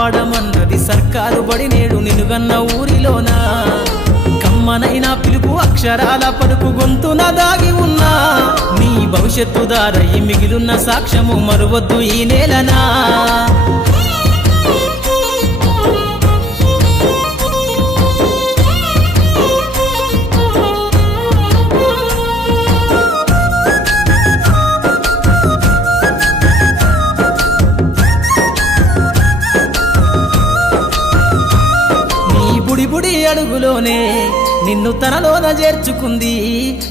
కాపాడమన్నది సర్కారు బడి నేడు నినుగన్న ఊరిలోనా కమ్మనైనా పిలుపు అక్షరాల పలుకు గొంతున దాగి ఉన్నా నీ భవిష్యత్తు దారయి మిగిలున్న సాక్ష్యము మరువద్దు ఈ నేలనా బుడి అడుగులోనే నిన్ను తనలోన చేర్చుకుంది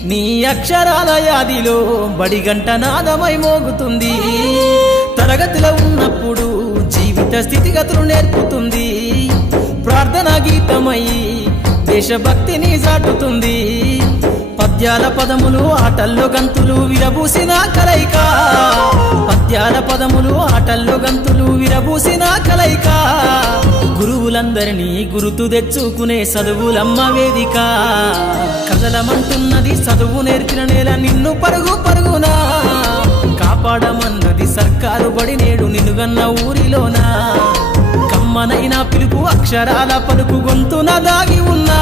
నీ అక్షరాల యాదిలో బడిగంట నాదమై మోగుతుంది తరగతిలో ఉన్నప్పుడు జీవిత స్థితిగతులు నేర్పుతుంది ప్రార్థనా గీతమై దేశభక్తిని చాటుతుంది పద్యాల పదములు ఆటల్లో గంతులు విరబూసిన కలయిక పద్యాల పదములు ఆటల్లో గంతులు విరబూసిన కలయిక గురువులందరినీ గురుతు తెచ్చుకునే చదువులమ్మ వేదిక కదలమంటున్నది చదువు నేర్పిన నేల నిన్ను పరుగు పరుగునా కాపాడమన్నది సర్కారు బడి నేడు నినుగన్న ఊరిలోనా కమ్మనైనా పిలుపు అక్షరాల పలుకు గొంతున దాగి ఉన్నా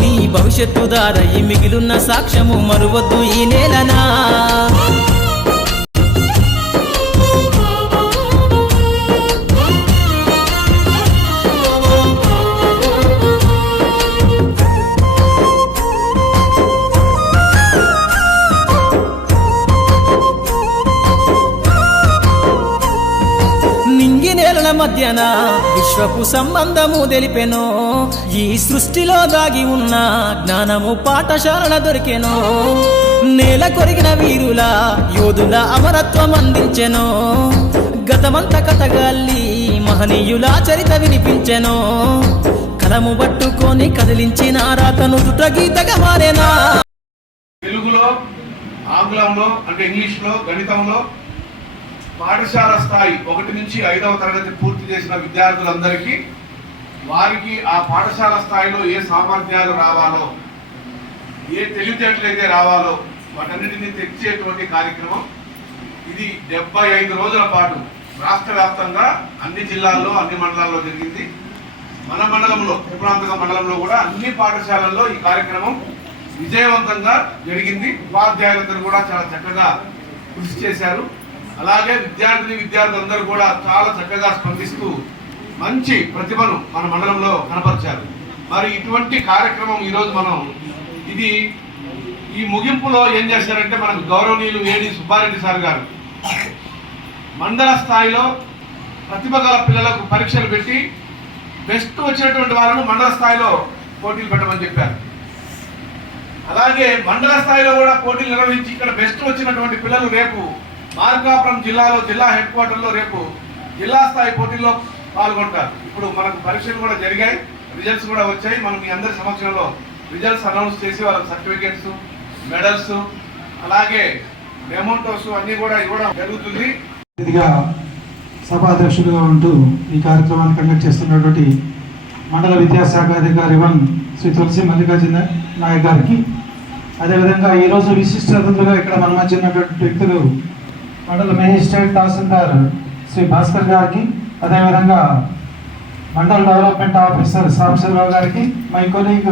నీ భవిష్యత్తు దారయి మిగిలున్న సాక్ష్యము మరువద్దు ఈ నేలనా మధ్యన విశ్వపు సంబంధము తెలిపెనో ఈ సృష్టిలో దాగి ఉన్న జ్ఞానము పాఠశాలల దొరికెనో నేల కొరిగిన వీరుల యోధుల అమరత్వం అందించెనో గతమంత కథగాల్లి మహనీయుల చరిత వినిపించెనో కలము పట్టుకొని కదిలించిన రాతను దుట గీతగా మారేనా తెలుగులో ఆంగ్లంలో అంటే ఇంగ్లీష్లో గణితంలో పాఠశాల స్థాయి 1 నుంచి 5వ తరగతి పూర్తి చేసిన విద్యార్థులందరికీ వారికి ఆ పాఠశాల స్థాయిలో ఏ సామర్థ్యాలు రావాలో ఏ తెలివితేటలు అయితే రావాలో వాటన్నిటిని తెచ్చేటువంటి కార్యక్రమం ఇది 75 రోజుల పాటు రాష్ట్ర వ్యాప్తంగా అన్ని జిల్లాల్లో అన్ని మండలాల్లో జరిగింది. మన మండలంలో త్రిపురాంతక మండలంలో కూడా అన్ని పాఠశాలల్లో ఈ కార్యక్రమం విజయవంతంగా జరిగింది. ఉపాధ్యాయులందరూ కూడా చాలా చక్కగా కృషి చేశారు. అలాగే విద్యార్థులందరూ కూడా చాలా చక్కగా స్పందిస్తూ మంచి ప్రతిభను మన మండలంలో కనపరిచారు. మరి ఇటువంటి కార్యక్రమం ఈరోజు మనం ఈ ముగింపులో ఏం చేశారంటే మనకు గౌరవనీయులు ఏడి సుబ్బారెడ్డి సార్ గారు మండల స్థాయిలో ప్రతిభ గల పిల్లలకు పరీక్షలు పెట్టి బెస్ట్ వచ్చినటువంటి వాళ్ళను మండల స్థాయిలో పోటీలు పెట్టమని చెప్పారు. అలాగే మండల స్థాయిలో కూడా పోటీలు నిర్వహించి ఇక్కడ బెస్ట్ వచ్చినటువంటి పిల్లలు రేపు మార్కాపురం జిల్లాలో జిల్లా హెడ్ క్వార్టర్లో రేపు జిల్లా స్థాయి పోటీల్లో పాల్గొంటారు. ఇప్పుడు మనకు పరీక్షలు కూడా జరిగాయి, రిజల్ట్స్ కూడా వచ్చాయి. మనం మీ అందరి సమక్షంలో రిజల్ట్స్ అనౌన్స్ చేసి వాళ్ళకి సర్టిఫికేట్స్, మెడల్స్, అలాగే మెమోంటోస్ అన్ని కూడా ఇవ్వడం జరుగుతుంది. సభాధ్యక్షులుగా ఉంటూ ఈ కార్యక్రమాన్ని కండక్ట్ చేస్తున్నటువంటి మండల విద్యాశాఖ అధికారి 1 శ్రీ తులసి మల్లికార్జున నాయక్ గారికి, అదేవిధంగా ఈరోజు విశిష్ట అతిథులుగా ఇక్కడ మన మధ్య ఉన్నటువంటి వ్యక్తులు మండల మేజిస్ట్రేట్ తహసీల్దార్ శ్రీ భాస్కర్ గారికి, అదేవిధంగా మండల డెవలప్మెంట్ ఆఫీసర్ సాంబశివరావు గారికి, my colleague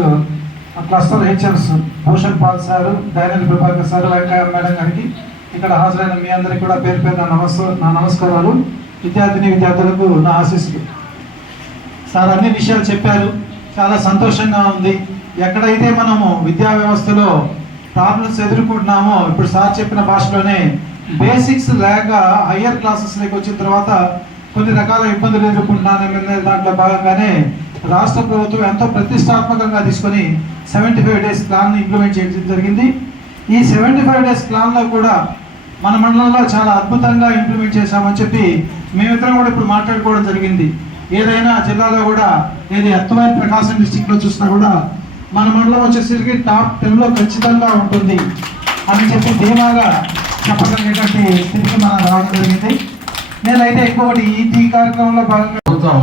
cluster HMs Bhushan Paul sir, డైనల్ ప్రభాకర్ సారు, వెంకయ్య మేడం గారికి, ఇక్కడ హాజరైన మీ అందరికీ కూడా పేరు పేరు నా నమస్కారాలు. విద్యార్థులకు నా ఆశీస్సులు. సార్ అన్ని విషయాలు చెప్పారు, చాలా సంతోషంగా ఉంది. ఎక్కడైతే మనము విద్యా వ్యవస్థలో ప్రాబ్లమ్స్ ఎదుర్కొంటున్నామో ఇప్పుడు సార్ చెప్పిన భాషలోనే బేసిక్స్ లేక హయ్యర్ క్లాసెస్లోకి వచ్చిన తర్వాత కొన్ని రకాల ఇబ్బందులు ఎదుర్కొంటున్నాననే దాంట్లో భాగంగానే రాష్ట్ర ప్రభుత్వం ఎంతో ప్రతిష్టాత్మకంగా తీసుకొని 75 డేస్ ప్లాన్ ఇంప్లిమెంట్ చేయడం జరిగింది. ఈ 75 డేస్ ప్లాన్లో కూడా మన మండలంలో చాలా అద్భుతంగా ఇంప్లిమెంట్ చేశామని చెప్పి మేమిద్దరం కూడా ఇప్పుడు మాట్లాడుకోవడం జరిగింది. ఏదైనా జిల్లాలో కూడా ఏది అత్తమైన ప్రకాశం డిస్టిక్లో చూసినా కూడా మన మండలం వచ్చేసరికి టాప్ 10లో ఖచ్చితంగా ఉంటుంది అని చెప్పి ధీమాగా చెప్పగలిగేటువంటి స్థితికి మనం రావడం జరిగింది. నేనైతే ఇంకొకటి ఈ కార్యక్రమంలో భాగంగా ప్రభుత్వం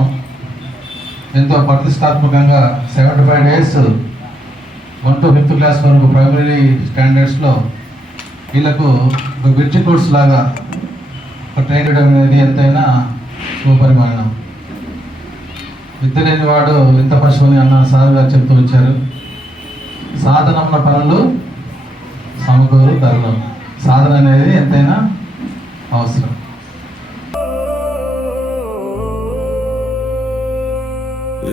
ఎంతో ప్రతిష్టాత్మకంగా 75 డేస్ 1 to 5th క్లాస్ వరకు ప్రైమరీ స్టాండర్డ్స్లో వీళ్ళకు ఒక బ్రిడ్జ్ కోర్స్ లాగా ట్రైన్ చేయడం అనేది ఎంతైనా శుభపరిమాణం. విద్య లేనివాడు వింత పశువుని అన్న సార్ గారు చెప్తూ వచ్చారు. సాధనమున్న పనులు సమకూరు తరుణం. సాధన అనేది ఎంతైనా అవసరం.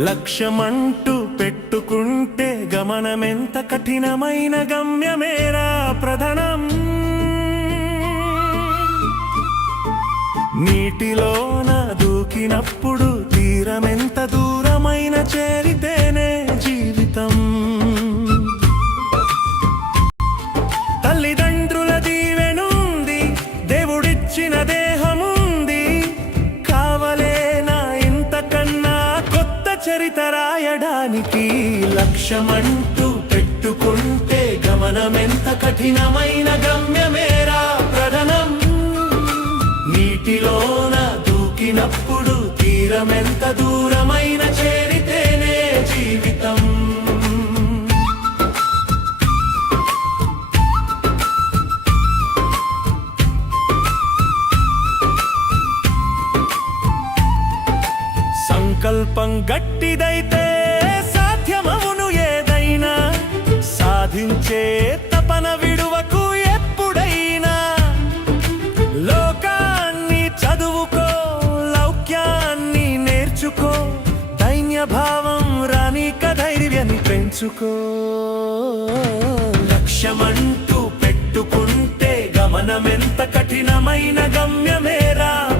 లక్ష్యమంటూ పెట్టుకుంటే గమనమెంత కఠినమైన గమ్యమేరా ప్రధానం. నీటిలోన దూకినప్పుడు తీరమెంత దూరమైన చేరితేనే జీవితం. తల్లిదండ్రుల దీవెనుంది, దేవుడిచ్చిన దేహముంది, కావలేనా ఇంతకన్నా కొత్త చరిత రాయడానికి. లక్ష్యమంటూ పెట్టుకుంటే గమనమెంత కఠినమైన గమ్యమేరా ప్రధానం. నీటిలోన దూకినప్పుడు తీరమెంత దూరమైన చేరితేనే జీవితం. సంకల్పం గట్టిదైతే సాధ్యమవును ఏదైనా. సాధించే తపన విడువకు ఎప్పుడైనా. లోకాన్ని చదువుకో, లౌక్యాన్ని నేర్చుకో, దైన్యభావం రానిక ధైర్యాన్ని పెంచుకో. లక్ష్యమంటూ పెట్టుకుంటే గమనమెంత కఠినమైన గమ్యమేరా